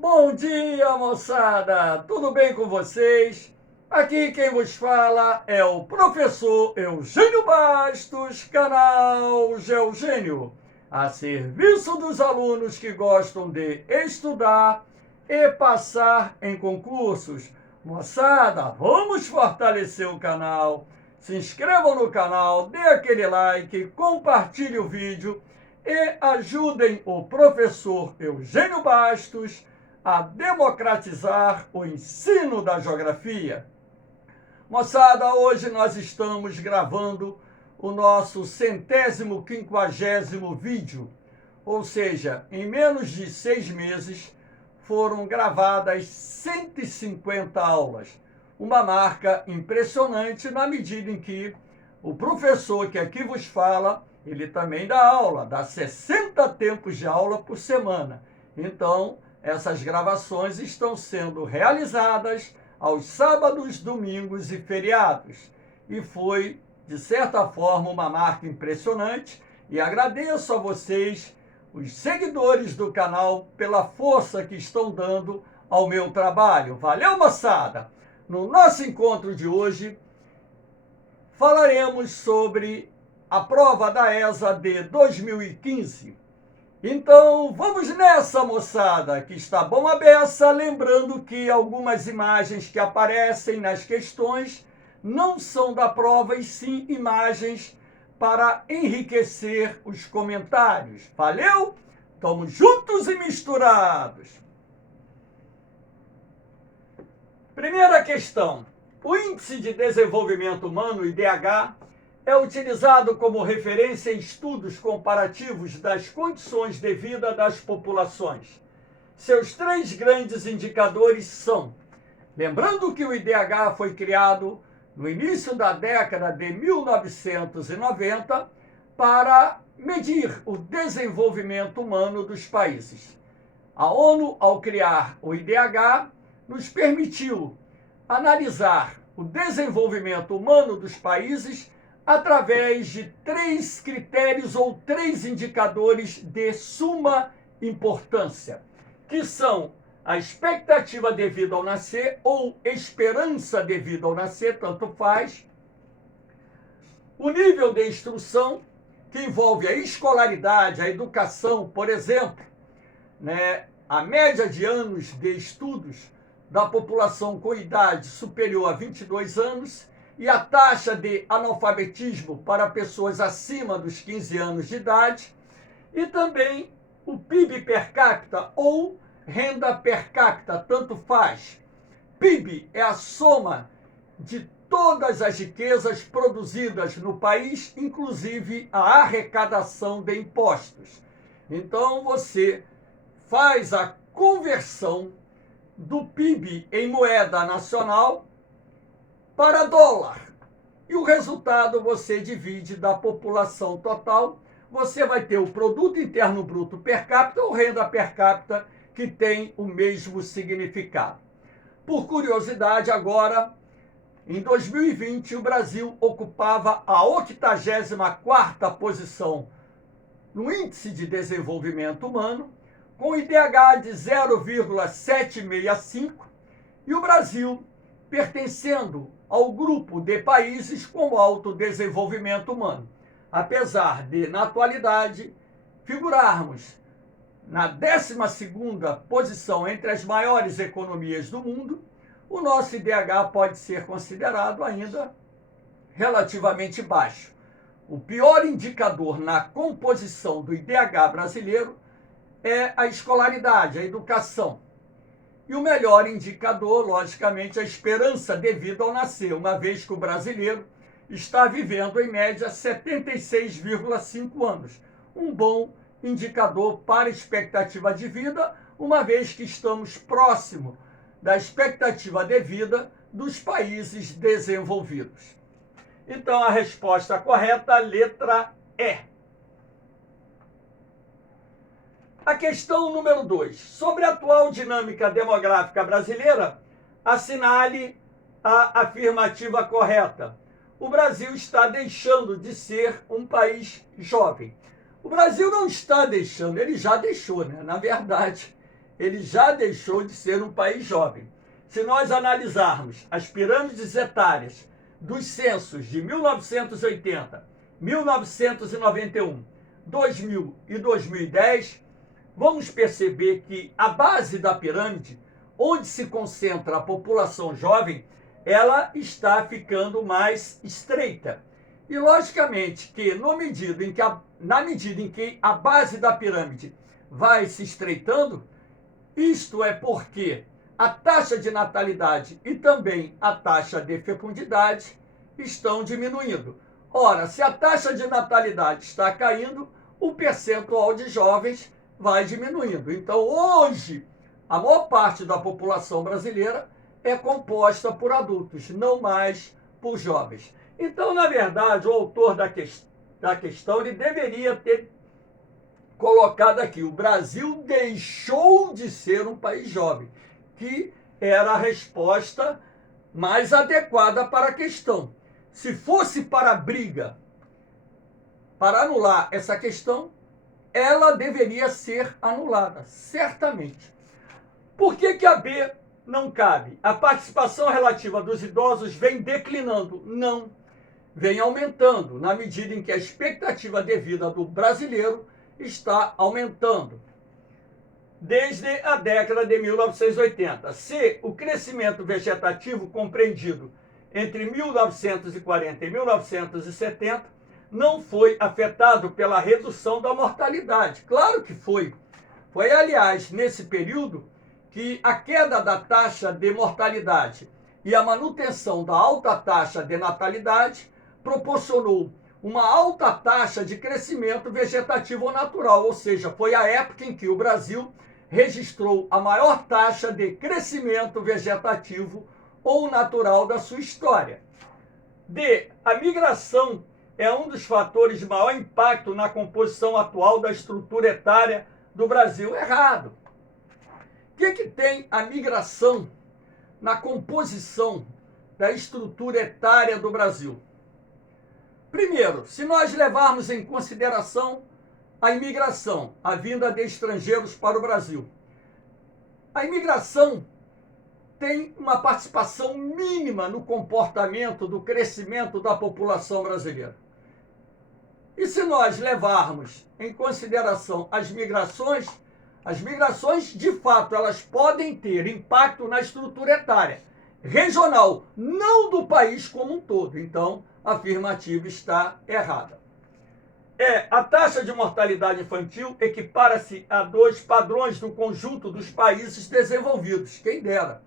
Bom dia, moçada! Tudo bem com vocês? Aqui quem vos fala é o professor Eugênio Bastos, canal Geogênio, a serviço dos alunos que gostam de estudar e passar em concursos. Moçada, vamos fortalecer o canal. Se inscrevam no canal, dê aquele like, compartilhe o vídeo e ajudem o professor Eugênio Bastos a democratizar o ensino da geografia. Moçada, hoje nós estamos gravando o nosso 150º vídeo, ou seja, em menos de 6 meses foram gravadas 150 aulas, uma marca impressionante na medida em que o professor que aqui vos fala, ele também dá aula, dá 60 tempos de aula por semana. Então, essas gravações estão sendo realizadas aos sábados, domingos e feriados. E foi, de certa forma, uma marca impressionante. E agradeço a vocês, os seguidores do canal, pela força que estão dando ao meu trabalho. Valeu, moçada! No nosso encontro de hoje, falaremos sobre a prova da ESA de 2015. Então, vamos nessa, moçada, que está bom a beça, lembrando que algumas imagens que aparecem nas questões não são da prova, e sim imagens para enriquecer os comentários. Valeu? Estamos juntos e misturados. Primeira questão. O Índice de Desenvolvimento Humano, IDH, é utilizado como referência em estudos comparativos das condições de vida das populações. Seus 3 grandes indicadores são, lembrando que o IDH foi criado no início da década de 1990 para medir o desenvolvimento humano dos países. A ONU, ao criar o IDH, nos permitiu analisar o desenvolvimento humano dos países através de 3 critérios ou 3 indicadores de suma importância, que são a expectativa de vida ao nascer ou esperança de vida ao nascer, tanto faz, o nível de instrução, que envolve a escolaridade, a educação, por exemplo, a média de anos de estudos da população com idade superior a 22 anos, e a taxa de analfabetismo para pessoas acima dos 15 anos de idade, e também o PIB per capita ou renda per capita, tanto faz. PIB é a soma de todas as riquezas produzidas no país, inclusive a arrecadação de impostos. Então, você faz a conversão do PIB em moeda nacional para dólar. E o resultado você divide da população total. Você vai ter o produto interno bruto per capita ou renda per capita, que tem o mesmo significado. Por curiosidade, agora, em 2020, o Brasil ocupava a 84ª posição no Índice de Desenvolvimento Humano, com IDH de 0,765, e o Brasil pertencendo ao grupo de países com alto desenvolvimento humano, apesar de, na atualidade, figurarmos na 12ª posição entre as maiores economias do mundo. O nosso IDH pode ser considerado ainda relativamente baixo. O pior indicador na composição do IDH brasileiro é a escolaridade, a educação. E o melhor indicador, logicamente, é a esperança de vida ao nascer, uma vez que o brasileiro está vivendo, em média, 76,5 anos. Um bom indicador para a expectativa de vida, uma vez que estamos próximo da expectativa de vida dos países desenvolvidos. Então, a resposta correta, letra E. A questão número 2. Sobre a atual dinâmica demográfica brasileira, assinale a afirmativa correta. O Brasil está deixando de ser um país jovem. O Brasil não está deixando, ele já deixou, né? Na verdade, ele já deixou de ser um país jovem. Se nós analisarmos as pirâmides etárias dos censos de 1980, 1991, 2000 e 2010, vamos perceber que a base da pirâmide, onde se concentra a população jovem, ela está ficando mais estreita. E, logicamente, que na medida em que a base da pirâmide vai se estreitando, isto é porque a taxa de natalidade e também a taxa de fecundidade estão diminuindo. Ora, se a taxa de natalidade está caindo, o percentual de jovens vai diminuindo. Então, hoje, a maior parte da população brasileira é composta por adultos, não mais por jovens. Então, na verdade, o autor da questão ele deveria ter colocado aqui: o Brasil deixou de ser um país jovem, que era a resposta mais adequada para a questão. Se fosse para a briga, para anular essa questão, ela deveria ser anulada, certamente. Por que a B não cabe? A participação relativa dos idosos vem declinando? Não, vem aumentando, na medida em que a expectativa de vida do brasileiro está aumentando desde a década de 1980. Se o crescimento vegetativo compreendido entre 1940 e 1970 não foi afetado pela redução da mortalidade. Claro que foi. Foi, aliás, nesse período que a queda da taxa de mortalidade e a manutenção da alta taxa de natalidade proporcionou uma alta taxa de crescimento vegetativo natural, ou seja, foi a época em que o Brasil registrou a maior taxa de crescimento vegetativo ou natural da sua história. D. A migração é um dos fatores de maior impacto na composição atual da estrutura etária do Brasil. Errado. O que tem a migração na composição da estrutura etária do Brasil? Primeiro, se nós levarmos em consideração a imigração, a vinda de estrangeiros para o Brasil, a imigração tem uma participação mínima no comportamento do crescimento da população brasileira. E se nós levarmos em consideração as migrações de fato, elas podem ter impacto na estrutura etária regional, não do país como um todo. Então, a afirmativa está errada. A taxa de mortalidade infantil equipara-se a dois padrões do conjunto dos países desenvolvidos. Quem dera.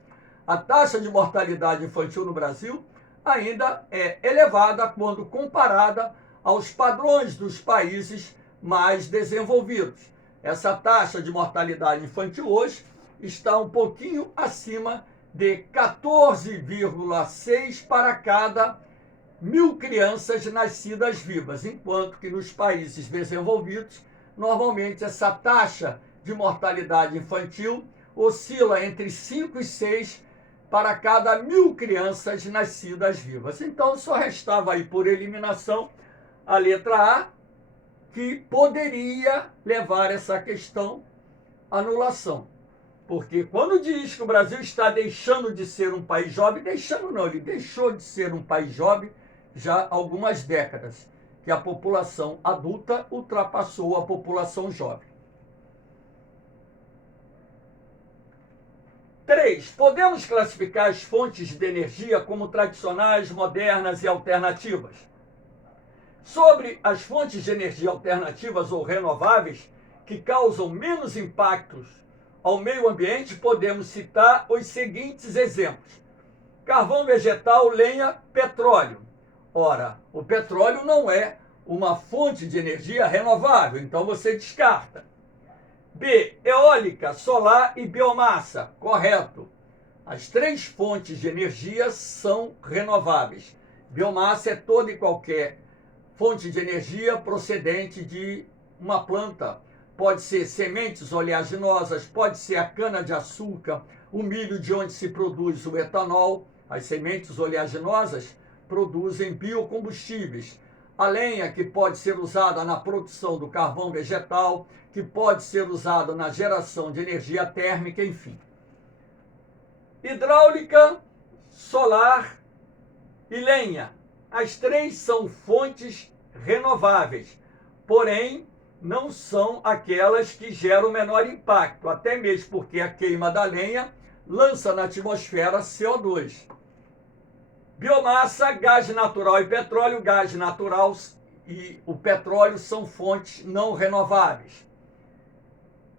A taxa de mortalidade infantil no Brasil ainda é elevada quando comparada aos padrões dos países mais desenvolvidos. Essa taxa de mortalidade infantil hoje está um pouquinho acima de 14,6 para cada 1.000 crianças nascidas vivas, enquanto que nos países desenvolvidos, normalmente essa taxa de mortalidade infantil oscila entre 5 e 6 para cada 1.000 crianças nascidas vivas. Então, só restava aí, por eliminação, a letra A, que poderia levar essa questão à anulação. Porque quando diz que o Brasil está deixando de ser um país jovem, ele deixou de ser um país jovem já há algumas décadas, que a população adulta ultrapassou a população jovem. 3. Podemos classificar as fontes de energia como tradicionais, modernas e alternativas. Sobre as fontes de energia alternativas ou renováveis que causam menos impactos ao meio ambiente, podemos citar os seguintes exemplos: carvão vegetal, lenha, petróleo. Ora, o petróleo não é uma fonte de energia renovável, então você descarta. B. Eólica, solar e biomassa. Correto. As três fontes de energia são renováveis. Biomassa é toda e qualquer fonte de energia procedente de uma planta. Pode ser sementes oleaginosas, pode ser a cana-de-açúcar, o milho de onde se produz o etanol. As sementes oleaginosas produzem biocombustíveis. a lenha que pode ser usada na produção do carvão vegetal, que pode ser usado na geração de energia térmica, enfim. Hidráulica, solar e lenha. As três são fontes renováveis, porém não são aquelas que geram menor impacto, até mesmo porque a queima da lenha lança na atmosfera CO2. Biomassa, gás natural e petróleo. Gás natural e o petróleo são fontes não renováveis.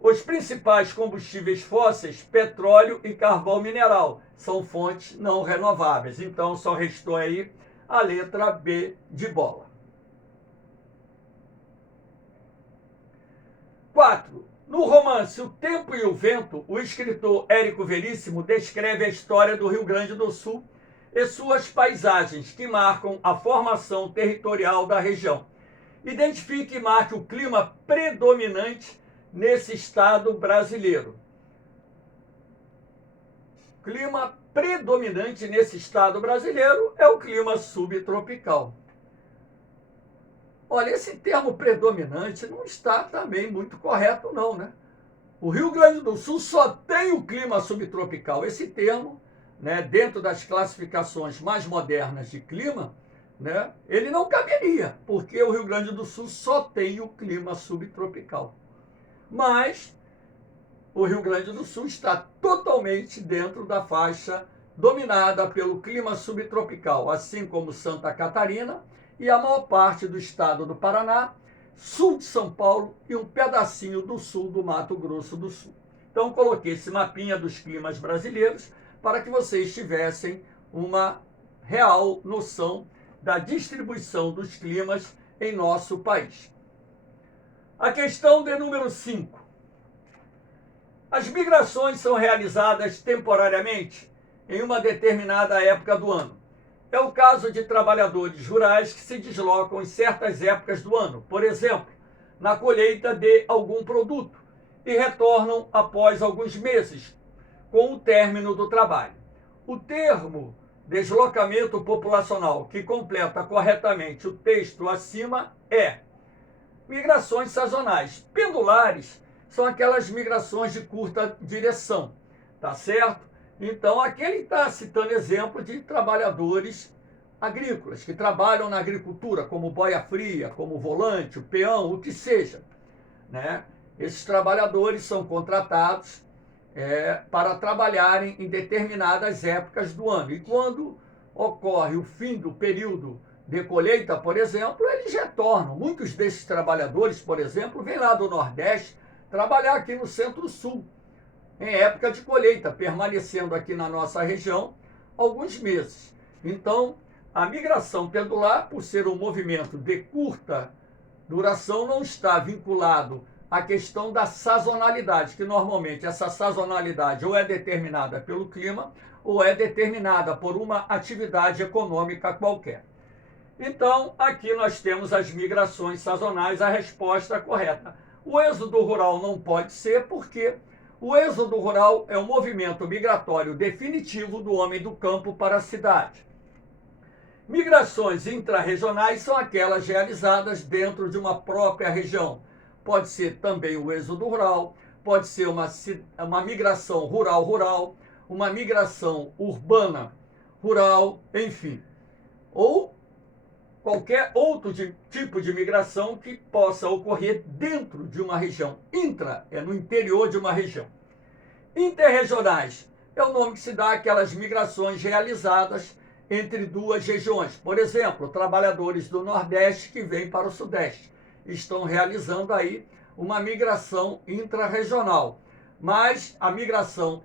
Os principais combustíveis fósseis, petróleo e carvão mineral, são fontes não renováveis. Então, só restou aí a letra B de bola. 4. No romance O Tempo e o Vento, o escritor Érico Veríssimo descreve a história do Rio Grande do Sul e suas paisagens, que marcam a formação territorial da região. Identifique e marque o clima predominante nesse estado brasileiro. Clima predominante nesse estado brasileiro é o clima subtropical. Olha, esse termo predominante não está também muito correto não, né? O Rio Grande do Sul só tem o clima subtropical. Esse termo, né, dentro das classificações mais modernas de clima, né, ele não caberia, porque o Rio Grande do Sul só tem o clima subtropical. Mas o Rio Grande do Sul está totalmente dentro da faixa dominada pelo clima subtropical, assim como Santa Catarina e a maior parte do estado do Paraná, sul de São Paulo e um pedacinho do sul do Mato Grosso do Sul. Então, coloquei esse mapinha dos climas brasileiros para que vocês tivessem uma real noção da distribuição dos climas em nosso país. A questão de número 5. As migrações são realizadas temporariamente em uma determinada época do ano. É o caso de trabalhadores rurais que se deslocam em certas épocas do ano, por exemplo, na colheita de algum produto, e retornam após alguns meses, com o término do trabalho. O termo deslocamento populacional, que completa corretamente o texto acima, é migrações sazonais. Pendulares são aquelas migrações de curta direção, tá certo? Então, aqui ele está citando exemplo de trabalhadores agrícolas, que trabalham na agricultura, como boia fria, como volante, o peão, o que seja, né? Esses trabalhadores são contratados para trabalharem em determinadas épocas do ano. E quando ocorre o fim do período de colheita, por exemplo, eles retornam. Muitos desses trabalhadores, por exemplo, vêm lá do Nordeste trabalhar aqui no Centro-Sul, em época de colheita, permanecendo aqui na nossa região alguns meses. Então, a migração pendular, por ser um movimento de curta duração, não está vinculado à questão da sazonalidade, que normalmente essa sazonalidade ou é determinada pelo clima ou é determinada por uma atividade econômica qualquer. Então, aqui nós temos as migrações sazonais, a resposta correta. O êxodo rural não pode ser, porque o êxodo rural é um movimento migratório definitivo do homem do campo para a cidade. Migrações intrarregionais são aquelas realizadas dentro de uma própria região. Pode ser também o êxodo rural, pode ser uma migração rural-rural, uma migração urbana-rural, enfim. Ou qualquer outro tipo de migração que possa ocorrer dentro de uma região. Intra é no interior de uma região. Interregionais é o nome que se dá àquelas migrações realizadas entre duas regiões. Por exemplo, trabalhadores do Nordeste que vêm para o Sudeste estão realizando aí uma migração intrarregional. Mas a migração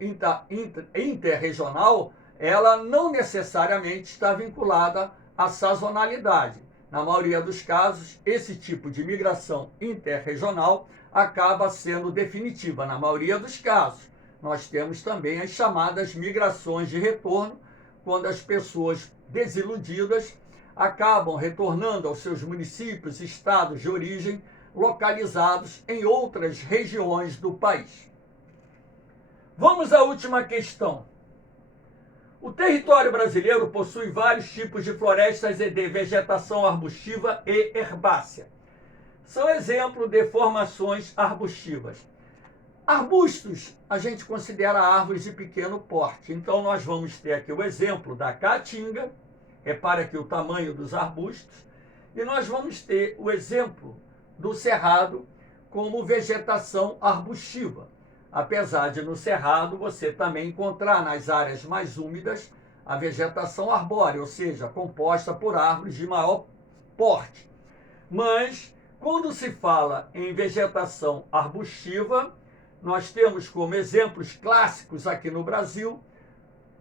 interregional, ela não necessariamente está vinculada à sazonalidade. Na maioria dos casos, esse tipo de migração interregional acaba sendo definitiva. Na maioria dos casos, nós temos também as chamadas migrações de retorno, quando as pessoas desiludidas acabam retornando aos seus municípios, estados de origem, localizados em outras regiões do país. Vamos à última questão. O território brasileiro possui vários tipos de florestas e de vegetação arbustiva e herbácea. São exemplo de formações arbustivas. Arbustos a gente considera árvores de pequeno porte. Então nós vamos ter aqui o exemplo da caatinga, repare aqui o tamanho dos arbustos, e nós vamos ter o exemplo do cerrado como vegetação arbustiva. Apesar de no cerrado você também encontrar nas áreas mais úmidas a vegetação arbórea, ou seja, composta por árvores de maior porte. Mas quando se fala em vegetação arbustiva, nós temos como exemplos clássicos aqui no Brasil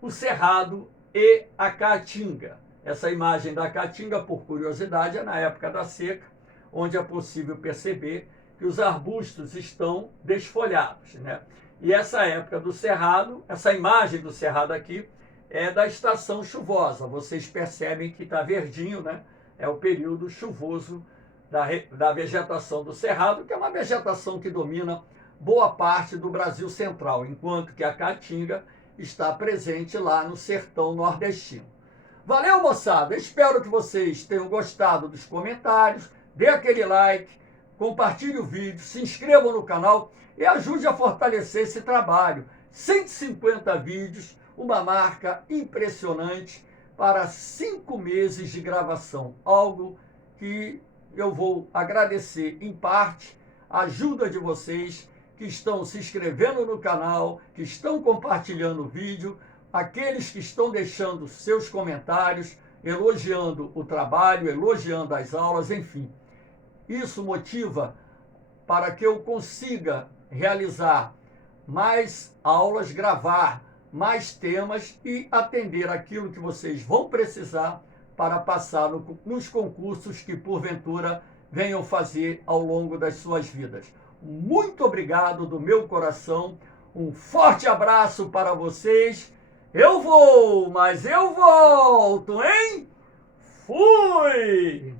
o cerrado e a caatinga. Essa imagem da caatinga, por curiosidade, é na época da seca, onde é possível perceber que os arbustos estão desfolhados, né? E essa época do cerrado, essa imagem do cerrado aqui, é da estação chuvosa. Vocês percebem que está verdinho, né? É o período chuvoso da vegetação do cerrado, que é uma vegetação que domina boa parte do Brasil central, enquanto que a caatinga está presente lá no sertão nordestino. Valeu, moçada! Espero que vocês tenham gostado dos comentários, dê aquele like, compartilhe o vídeo, se inscrevam no canal e ajude a fortalecer esse trabalho. 150 vídeos, uma marca impressionante para 5 meses de gravação, algo que eu vou agradecer em parte a ajuda de vocês que estão se inscrevendo no canal, que estão compartilhando o vídeo, aqueles que estão deixando seus comentários, elogiando o trabalho, elogiando as aulas, enfim. Isso motiva para que eu consiga realizar mais aulas, gravar mais temas e atender aquilo que vocês vão precisar para passar nos concursos que, porventura, venham fazer ao longo das suas vidas. Muito obrigado do meu coração, um forte abraço para vocês. Eu vou, mas eu volto, hein? Fui!